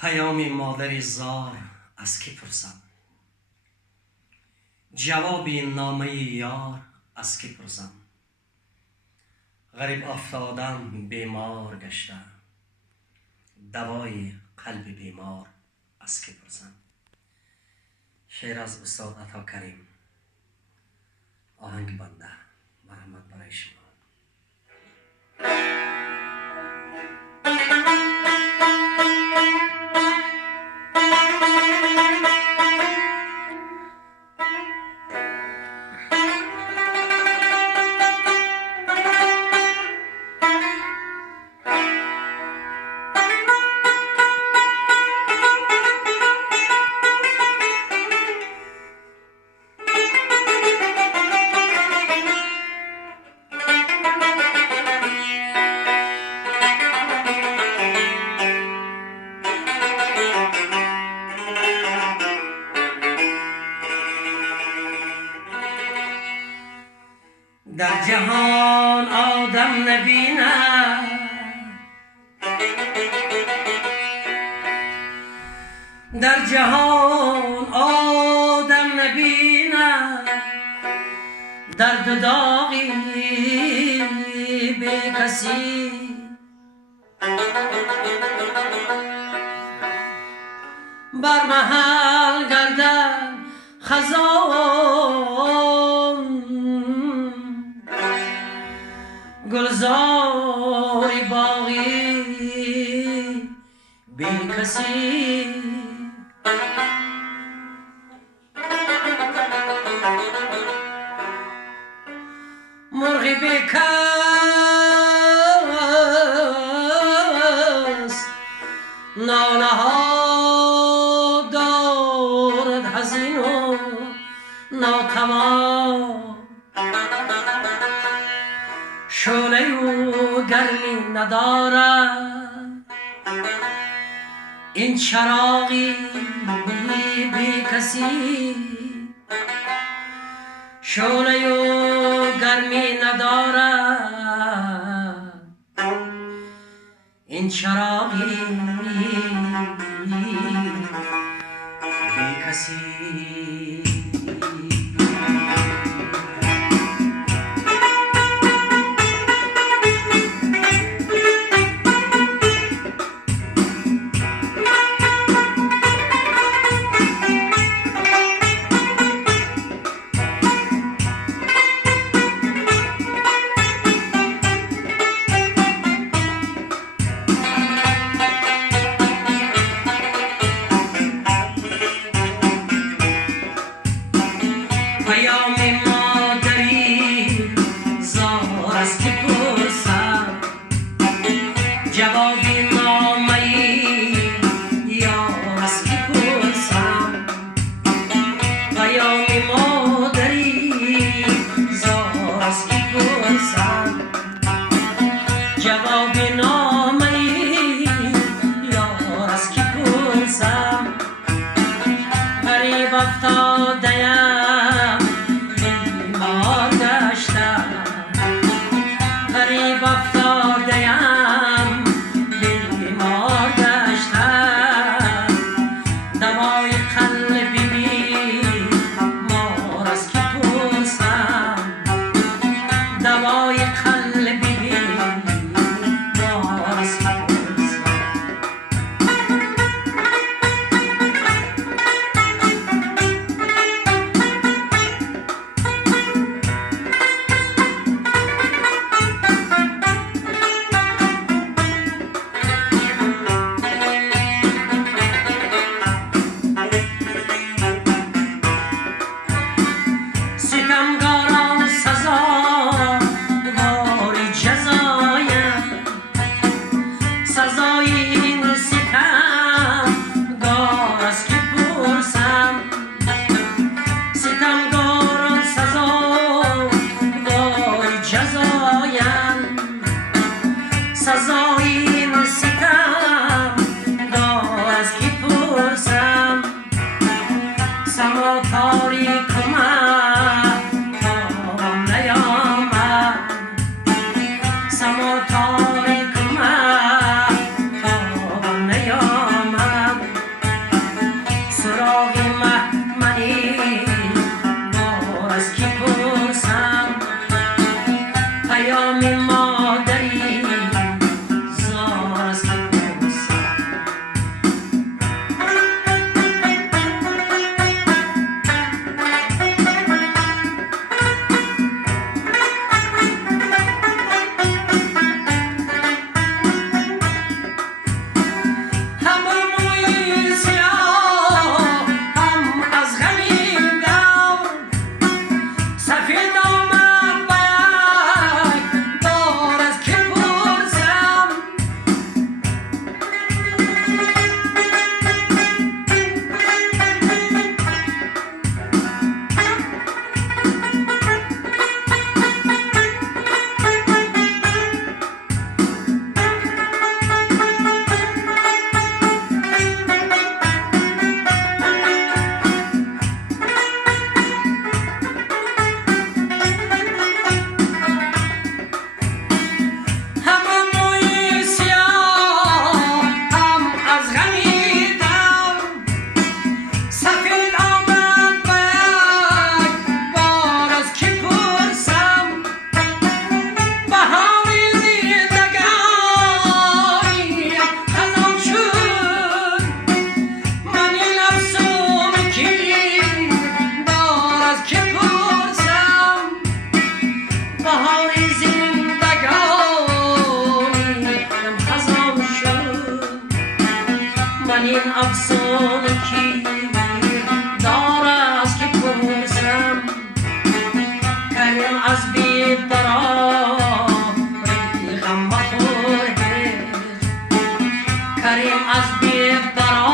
پیام مادری زار از کی پرسم؟ جوابی نامه یار از کی پرسم؟ غریب افتادم بیمار گشته، دوای قلب بیمار از کی پرسم؟ شعر از استاد عطا کریم. آهنگ بنده. مرحمت برای شما. در جهان آدم نبیند، در جهان آدم نبیند، درد و داغی به کسی. بر محل گردد خزان، گلزاری باغی بی کسی. مرغی بی کس ناله ها دارد حزین و ناتمام، شعله و گرمی ندارد این چراغی بی کسی. شعله و گرمی ندارد این چراغی بی کسی. این افسانه کی دارد که پرسم کریم از بید درا غم مخور کریم از بید درا